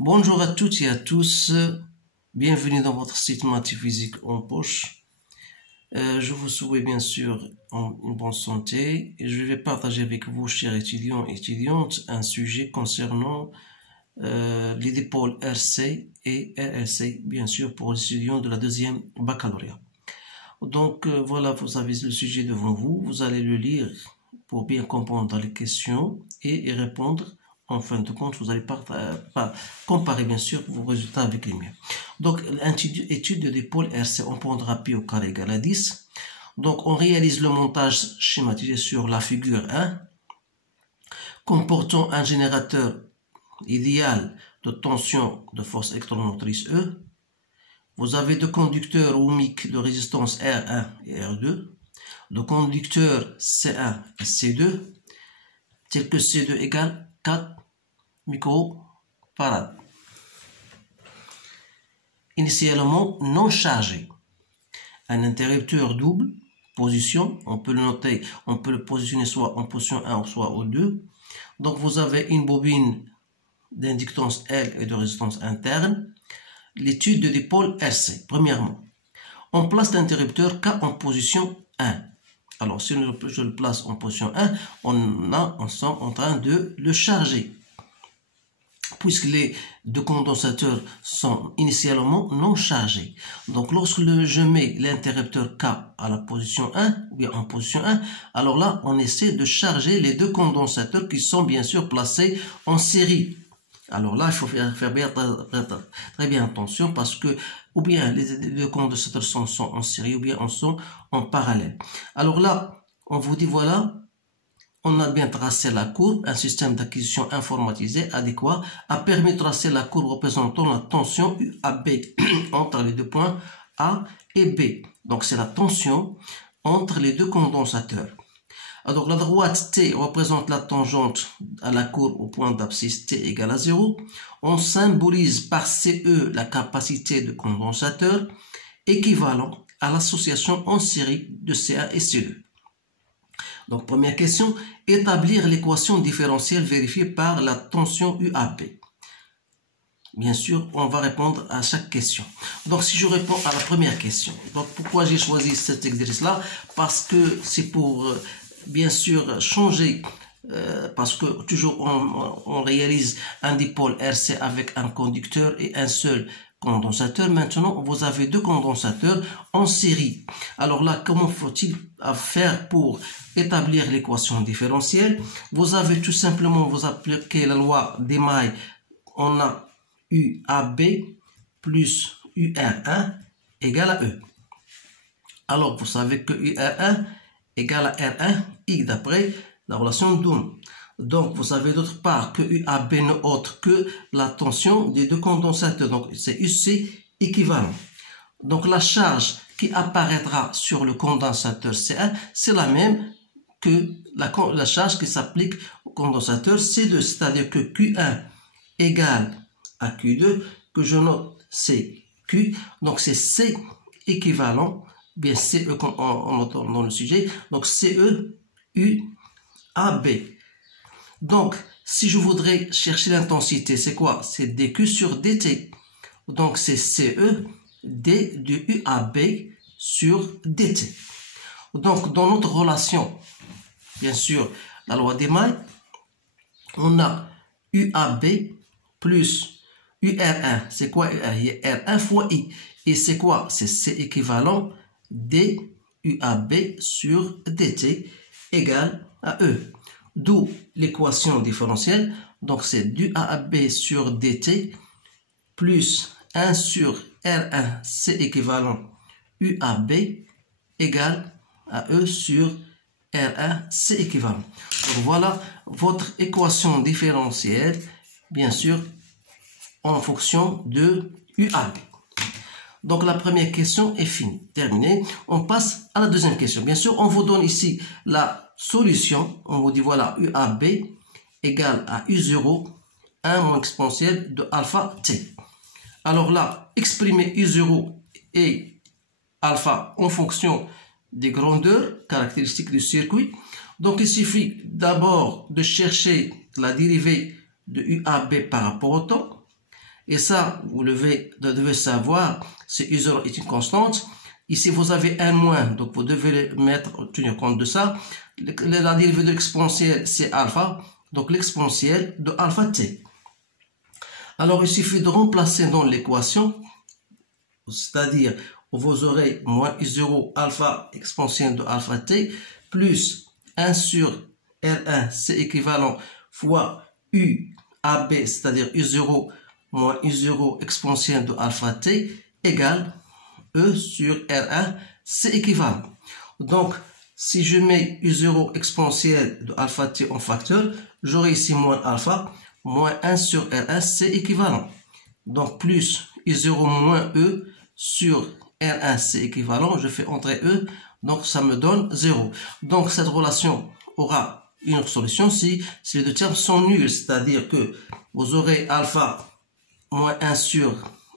Bonjour à toutes et à tous, bienvenue dans votre site Mathéphysique en poche. Je vous souhaite bien sûr une bonne santé et je vais partager avec vous, chers étudiants et étudiantes, un sujet concernant les dipôles RC et RLC, bien sûr pour les étudiants de la deuxième baccalauréat. Donc voilà, vous avez le sujet devant vous, vous allez le lire pour bien comprendre les questions et y répondre. En fin de compte, vous allez comparer bien sûr vos résultats avec les miens. Donc, étude de dipôle RC, on prendra pi au carré égale à 10. Donc, on réalise le montage schématisé sur la figure 1, comportant un générateur idéal de tension de force électromotrice E. Vous avez deux conducteurs ohmiques de résistance R1 et R2, deux conducteurs C1 et C2, tels que C2 égale 4 microfarad. Initialement non chargé. Un interrupteur double position, on peut le noter, on peut le positionner soit en position 1 ou soit au 2. Donc vous avez une bobine d'inductance L et de résistance interne. L'étude de dipôle RC. Premièrement, on place l'interrupteur K en position 1. Alors si je le place en position 1, on est en train de le charger, puisque les deux condensateurs sont initialement non chargés. Donc lorsque je mets l'interrupteur K à la position 1, ou bien en position 1, alors là on essaie de charger les deux condensateurs qui sont bien sûr placés en série. Alors là il faut faire très bien attention, parce que ou bien les deux condensateurs sont en série ou bien sont en parallèle. Alors là on vous dit voilà, on a bien tracé la courbe. Un système d'acquisition informatisé adéquat a permis de tracer la courbe représentant la tension UAB entre les deux points A et B. Donc c'est la tension entre les deux condensateurs. Alors la droite T représente la tangente à la courbe au point d'abscisse T égale à 0. On symbolise par CE la capacité de condensateur équivalent à l'association en série de C1 et C2. Donc, première question, établir l'équation différentielle vérifiée par la tension UAB. Bien sûr, on va répondre à chaque question. Donc, si je réponds à la première question, donc pourquoi j'ai choisi cet exercice-là? Parce que c'est pour, bien sûr, changer, parce que toujours on réalise un dipôle RC avec un conducteur et un seul condensateur. Maintenant, vous avez deux condensateurs en série. Alors là, comment faut-il faire pour établir l'équation différentielle? Vous avez tout simplement, vous appliquez la loi d'Émaille. On a UAB plus UR1 égale à E. Alors, vous savez que UR1 égale à R1 I d'après la relation d'Ohm. Donc, vous savez d'autre part que UAB n'est autre que la tension des deux condensateurs. Donc, c'est UC équivalent. Donc, la charge qui apparaîtra sur le condensateur C1, c'est la même que la charge qui s'applique au condensateur C2. C'est-à-dire que Q1 égale à Q2, que je note c'est Q. Donc, c'est C équivalent, bien CE en notant dans le sujet. Donc, CE UAB. Donc, si je voudrais chercher l'intensité, c'est quoi? C'est dQ sur dt. Donc, c'est CE d de UAB sur dt. Donc, dans notre relation, bien sûr, la loi d'Émaille, on a UAB plus UR1. C'est quoi R1 fois I? Et c'est quoi? C'est C équivalent d UAB sur dt égale à E. D'où l'équation différentielle. Donc, c'est du AAB sur dt plus 1 sur R1 C équivalent UAB égale à E sur R1 C équivalent. Donc, voilà votre équation différentielle, bien sûr, en fonction de UAB. Donc, la première question est finie, terminée. On passe à la deuxième question. Bien sûr, on vous donne ici la solution. On vous dit, voilà, UAB égale à U0, 1 moins exponentielle de alpha t. Alors là, exprimer U0 et alpha en fonction des grandeurs caractéristiques du circuit. Donc, il suffit d'abord de chercher la dérivée de UAB par rapport au temps. Et ça, vous devez savoir, si U0 est une constante, ici vous avez un moins, donc vous devez tenir compte de ça. La dérivée de l'exponentielle, c'est alpha, donc l'exponentielle de alpha t. Alors il suffit de remplacer dans l'équation, c'est-à-dire vous aurez moins U0 alpha exponentielle de alpha t, plus 1 sur R1, c'est équivalent, fois UAB, c'est-à-dire U0 moins U0 exponentielle de alpha t, égale E sur R1, c'est équivalent. Donc, si je mets U0 exponentielle de alpha t en facteur, j'aurai ici moins alpha, moins 1 sur R1, c'est équivalent. Donc, plus U0 moins E sur R1, c'est équivalent. Je fais entrer E, donc ça me donne 0. Donc, cette relation aura une autre solution si les deux termes sont nuls, c'est-à-dire que vous aurez alpha moins 1 sur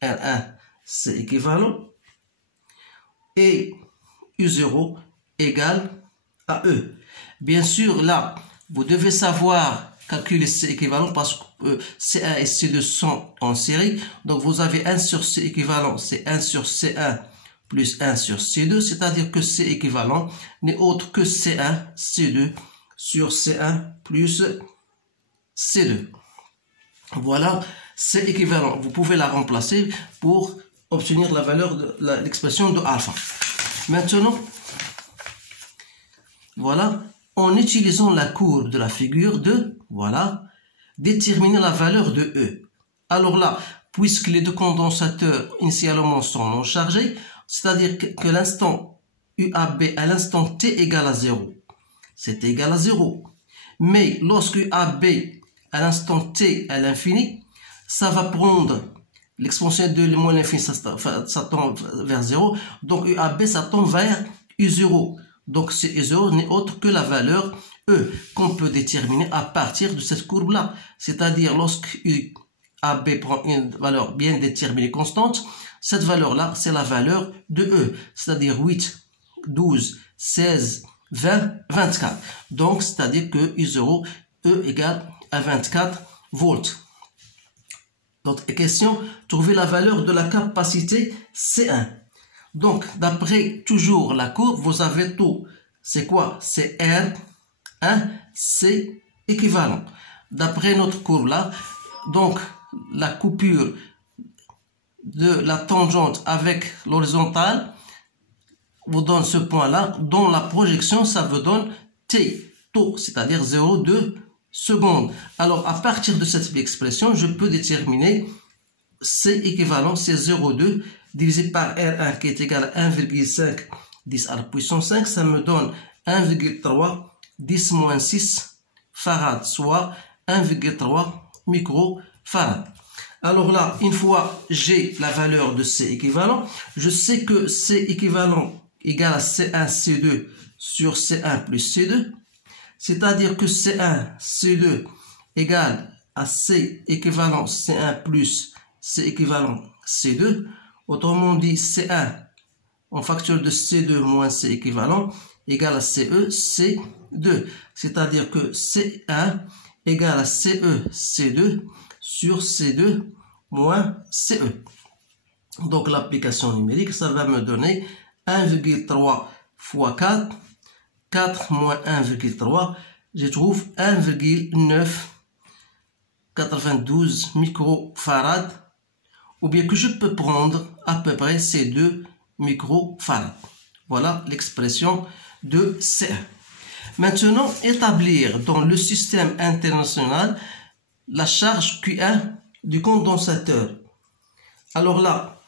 R1, c'est équivalent, et U0 égale à E. Bien sûr, là, vous devez savoir calculer C équivalent parce que C1 et C2 sont en série. Donc, vous avez 1 sur C équivalent, c'est 1 sur C1 plus 1 sur C2, c'est-à-dire que C équivalent n'est autre que C1, C2 sur C1 plus C2. Voilà, c'est équivalent. Vous pouvez la remplacer pour obtenir la valeur de l'expression de alpha. Maintenant, voilà, en utilisant la courbe de la figure 2, voilà, déterminer la valeur de E. Alors là, puisque les deux condensateurs initialement sont non chargés, c'est-à-dire que l'instant UAB à l'instant t égale à 0, c'est égal à 0. Mais lorsque UAB à l'instant t à l'infini, ça va prendre l'exponentielle de moins l'infini, ça tend vers 0. Donc UAB, ça tend vers U0. Donc ce U0 n'est autre que la valeur E qu'on peut déterminer à partir de cette courbe-là. C'est-à-dire lorsque UAB prend une valeur bien déterminée constante, cette valeur-là, c'est la valeur de E. C'est-à-dire 8, 12, 16, 20, 24. Donc, c'est-à-dire que U0, E égale à 24 volts. D'autres questions, trouver la valeur de la capacité C1. Donc, d'après toujours la courbe, vous avez tout. C'est quoi? C'est R1, C équivalent. D'après notre courbe là, donc la coupure de la tangente avec l'horizontale vous donne ce point-là. Dans la projection, ça vous donne T, taux, c'est-à-dire 0,2 secondes. Alors, à partir de cette expression, je peux déterminer C équivalent, c'est 0,2 divisé par R1 qui est égal à 1,5 10 à la puissance 5, ça me donne 1,3 10 moins 6 farad, soit 1,3 microfarad. Alors là, une fois j'ai la valeur de C équivalent, je sais que C équivalent égale à C1, C2 sur C1 plus C2, c'est-à-dire que C1, C2 égale à C équivalent C1 plus C équivalent C2. Autrement dit, C1 en facteur de C2 moins C équivalent égale à CE, C2. C'est-à-dire que C1 égale à CE, C2 sur C2 moins CE. Donc l'application numérique, ça va me donner 1,3 fois 4, 4 moins 1,3, je trouve 1,992 microfarad, ou bien que je peux prendre à peu près ces 2 microfarad. Voilà l'expression de C1. Maintenant, établir dans le système international la charge Q1 du condensateur. Alors là,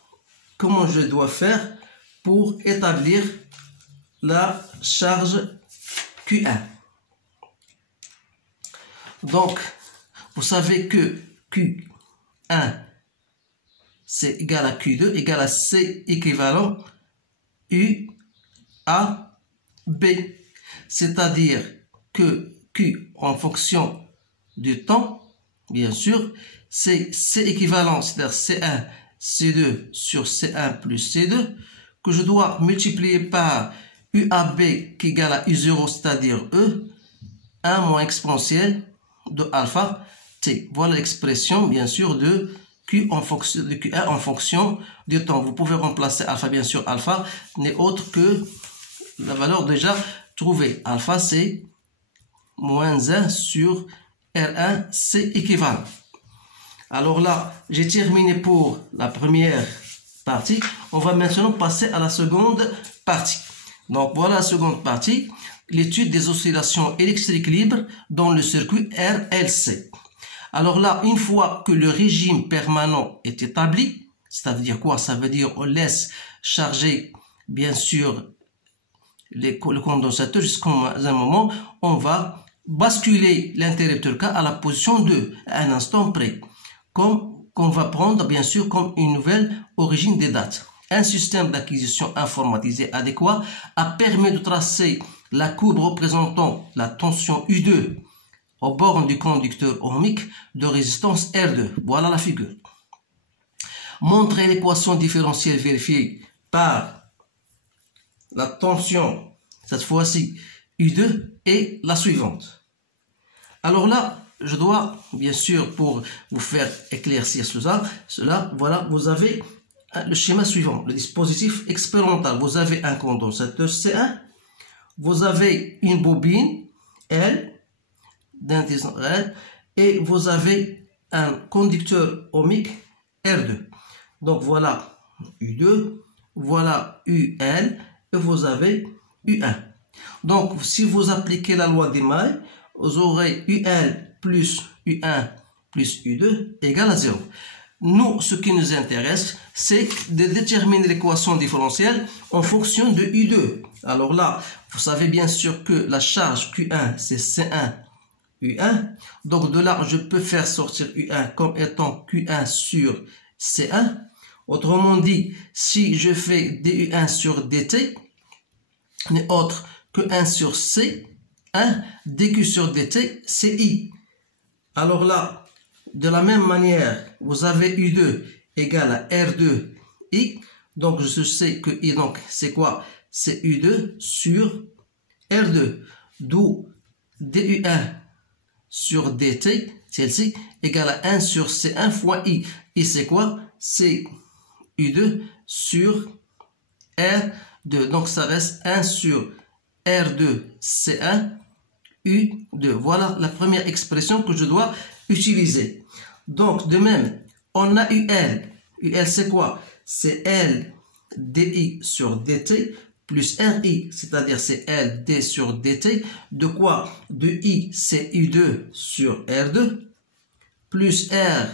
comment je dois faire pour établir la charge Q1? Donc, vous savez que Q1 c'est égal à Q2 égal à C équivalent U A B. C'est-à-dire que Q en fonction du temps, bien sûr, c'est C équivalent, c'est-à-dire C1, C2 sur C1 plus C2, que je dois multiplier par UAB qui est égal à U0, c'est-à-dire E, 1 moins exponentielle de alpha t. Voilà l'expression, bien sûr, de Q en fonction de Q1 en fonction du temps. Vous pouvez remplacer alpha, bien sûr, alpha n'est autre que la valeur déjà trouvée. Alpha, c'est moins 1 sur R1, c'est équivalent. Alors là, j'ai terminé pour la première partie. On va maintenant passer à la seconde partie. Donc voilà la seconde partie, l'étude des oscillations électriques libres dans le circuit RLC. Alors là, une fois que le régime permanent est établi, c'est-à-dire quoi? Ça veut dire on laisse charger bien sûr le condensateur jusqu'à un moment, on va basculer l'interrupteur K à la position 2 à un instant près, comme qu'on va prendre bien sûr comme une nouvelle origine des dates. Un système d'acquisition informatisé adéquat a permis de tracer la courbe représentant la tension U2 aux bornes du conducteur ohmique de résistance R2. Voilà la figure. Montrer l'équation différentielle vérifiée par la tension, cette fois-ci U2, est la suivante. Alors là, je dois, bien sûr, pour vous faire éclaircir cela, voilà, vous avez le schéma suivant, le dispositif expérimental. Vous avez un condensateur C1, vous avez une bobine L, d'intention L, et vous avez un conducteur ohmique R2. Donc voilà U2, voilà UL, et vous avez U1. Donc si vous appliquez la loi des mailles, vous aurez UL plus U1 plus U2 égale à 0. Nous, ce qui nous intéresse, c'est de déterminer l'équation différentielle en fonction de U2. Alors là, vous savez bien sûr que la charge Q1, c'est C1 U1. Donc de là, je peux faire sortir U1 comme étant Q1 sur C1. Autrement dit, si je fais DU1 sur DT, n'est autre que 1 sur C, 1, DQ sur DT, c'est I. Alors là, de la même manière, vous avez U2 égale à R2I. Donc, je sais que I, donc, c'est quoi? C'est U2 sur R2. D'où DU1 sur DT, celle-ci, égale à 1 sur C1 fois I. I, c'est quoi? C'est U2 sur R2. Donc, ça reste 1 sur R2 C1 U2. Voilà la première expression que je dois utiliser. Donc, de même, on a UL. UL, c'est quoi? C'est L DI sur DT plus RI, c'est-à-dire c'est L D sur DT. De quoi? De I, c'est U2 sur R2 plus R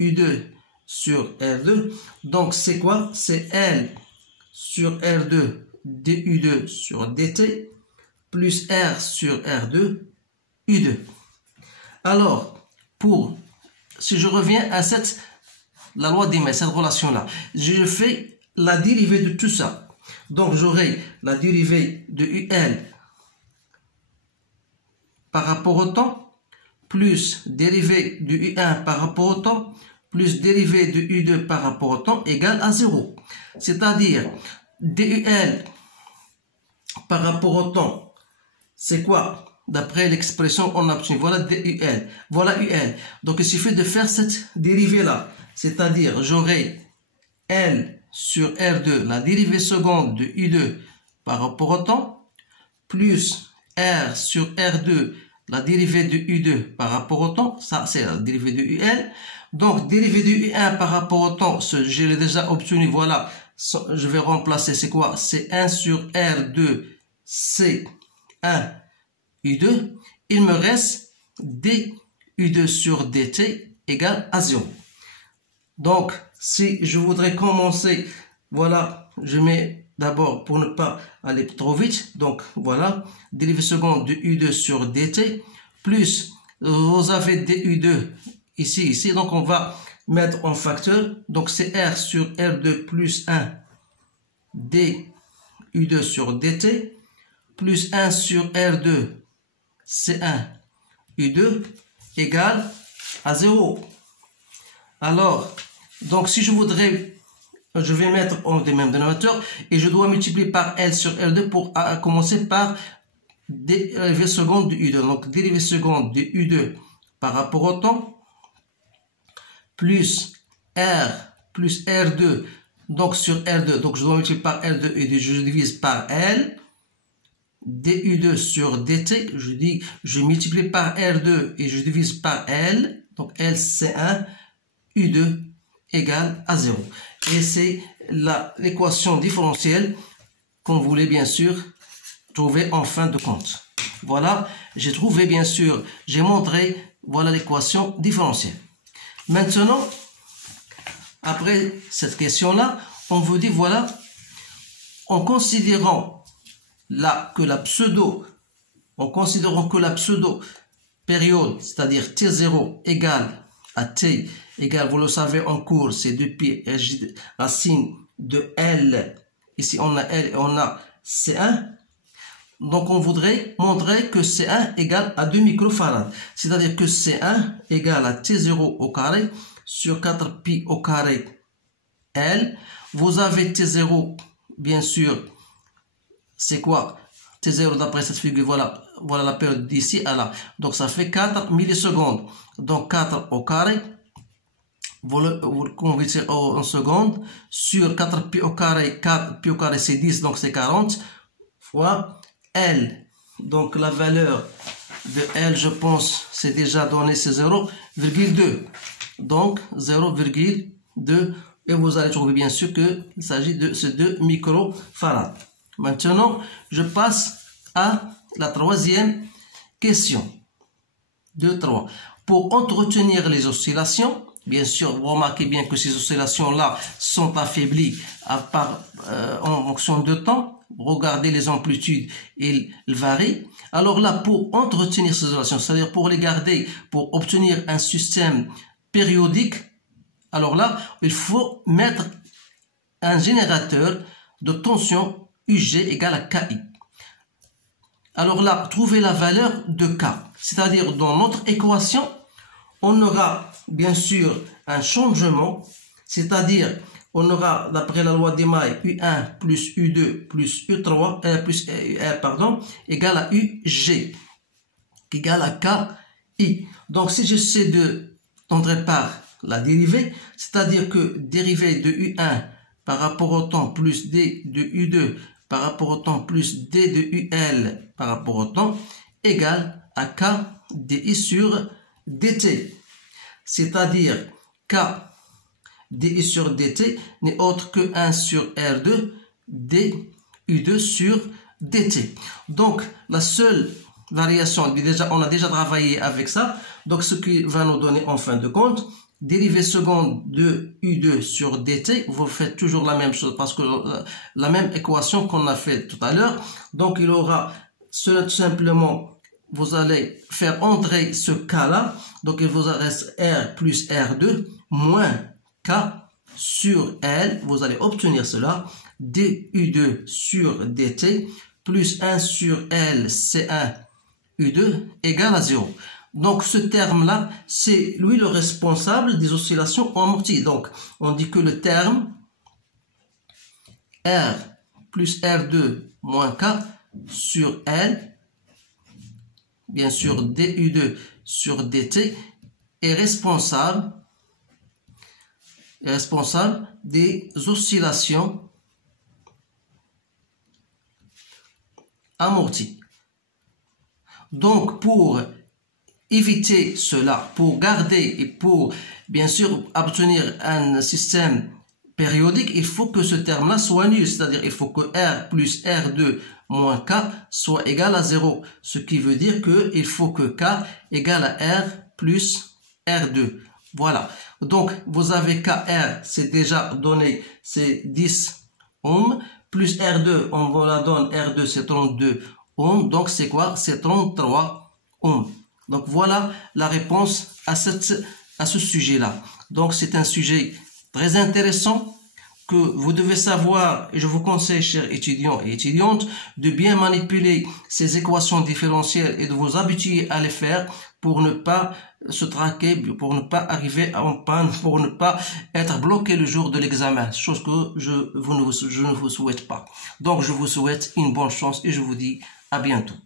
U2 sur R2. Donc, c'est quoi? C'est L sur R2 DU2 sur DT plus R sur R2 U2. Alors, si je reviens à la loi des mailles, cette relation-là, je fais la dérivée de tout ça. Donc, j'aurai la dérivée de UL par rapport au temps, plus dérivée de U1 par rapport au temps, plus dérivée de U2 par rapport au temps, égale à 0. C'est-à-dire, DUL par rapport au temps, c'est quoi? D'après l'expression on a obtenu, voilà DUL, voilà UL. Donc il suffit de faire cette dérivée-là. C'est-à-dire, j'aurai L sur R2, la dérivée seconde de U2 par rapport au temps, plus R sur R2, la dérivée de U2 par rapport au temps. Ça, c'est la dérivée de UL. Donc, dérivée de U1 par rapport au temps, je l'ai déjà obtenu, voilà. Je vais remplacer, c'est quoi? C'est 1 sur R2, C1 U2, il me reste DU2 sur DT égale à 0. Donc, si je voudrais commencer, voilà, je mets d'abord pour ne pas aller trop vite, donc voilà, dérivée seconde de U2 sur DT, plus vous avez DU2 ici, donc on va mettre en facteur, donc c'est R sur R2 plus 1 DU2 sur DT, plus 1 sur R2 C1 U2 égale à 0. Alors, donc si je voudrais, je vais mettre en des mêmes dénominateurs et je dois multiplier par L sur R2 pour commencer par dérivée seconde de U2. Donc, dérivée seconde de U2 par rapport au temps, plus R plus R2, donc sur R2, donc je dois multiplier par R2 et je divise par L, DU2 sur DT, je multiplie par R2 et je divise par L, donc L c'est 1, U2 égale à 0. Et c'est l'équation différentielle qu'on voulait bien sûr trouver en fin de compte. Voilà, j'ai trouvé bien sûr, j'ai montré, voilà l'équation différentielle. Maintenant, après cette question-là, on vous dit, voilà, en considérant que la pseudo période, c'est-à-dire T0 égale à T égale, vous le savez en cours, c'est 2pi racine de L. Ici, on a L et on a C1. Donc, on voudrait montrer que C1 égale à 2 microfarads. C'est-à-dire que C1 égale à T0 au carré sur 4pi au carré L. Vous avez T0, bien sûr, c'est quoi? T0 d'après cette figure, voilà la période d'ici à là. Donc, ça fait 4 millisecondes. Donc, 4 au carré, vous le convertissez en secondes, sur 4pi au carré, 4pi au carré c'est 10, donc c'est 40, fois L. Donc, la valeur de L, je pense, c'est déjà donné, c'est 0,2. Donc, 0,2. Et vous allez trouver bien sûr qu'il s'agit de ces 2 microfarads. Maintenant, je passe à la troisième question. 2-3. Pour entretenir les oscillations, bien sûr, vous remarquez bien que ces oscillations-là sont affaiblies en fonction de temps. Regardez les amplitudes, elles varient. Alors là, pour entretenir ces oscillations, c'est-à-dire pour les garder, pour obtenir un système périodique, alors là, il faut mettre un générateur de tension UG égale à KI. Alors là, trouver la valeur de K. C'est-à-dire, dans notre équation, on aura bien sûr un changement, c'est-à-dire, on aura, d'après la loi d'Emaille, U1 plus U2 plus U3, plus R, pardon, égale à UG, égale à KI. Donc, si j'essaie d'entrer par la dérivée, c'est-à-dire que dérivée de U1 par rapport au temps plus D de U2 par rapport au temps plus D de UL par rapport au temps égale à K DI sur DT. C'est-à-dire K DI sur DT n'est autre que 1 sur R2 DU2 sur DT. Donc, la seule variation, on a déjà travaillé avec ça, donc ce qui va nous donner en fin de compte, dérivée seconde de U2 sur DT, vous faites toujours la même chose parce que la même équation qu'on a fait tout à l'heure. Donc, il aura simplement, vous allez faire entrer ce K-là. Donc, il vous reste R plus R2 moins K sur L. Vous allez obtenir cela. DU2 sur DT plus 1 sur L C1 U2 égale à 0. Donc, ce terme-là, c'est lui le responsable des oscillations amorties. Donc, on dit que le terme R plus R2 moins K sur L, bien sûr DU2 sur DT, est responsable des oscillations amorties. Donc, pour éviter cela, pour garder et pour, bien sûr, obtenir un système périodique, il faut que ce terme-là soit nul, c'est-à-dire il faut que R plus R2 moins K soit égal à 0, ce qui veut dire qu'il faut que K égale à R plus R2. Voilà, donc vous avez KR, c'est déjà donné, c'est 10 ohms, plus R2, on vous la donne, R2 c'est 32 ohms, donc c'est quoi? C'est 33 ohms. Donc voilà la réponse à ce sujet-là. Donc c'est un sujet très intéressant que vous devez savoir, et je vous conseille, chers étudiants et étudiantes, de bien manipuler ces équations différentielles et de vous habituer à les faire pour ne pas se traquer, pour ne pas arriver en panne, pour ne pas être bloqué le jour de l'examen, chose que je ne vous souhaite pas. Donc je vous souhaite une bonne chance et je vous dis à bientôt.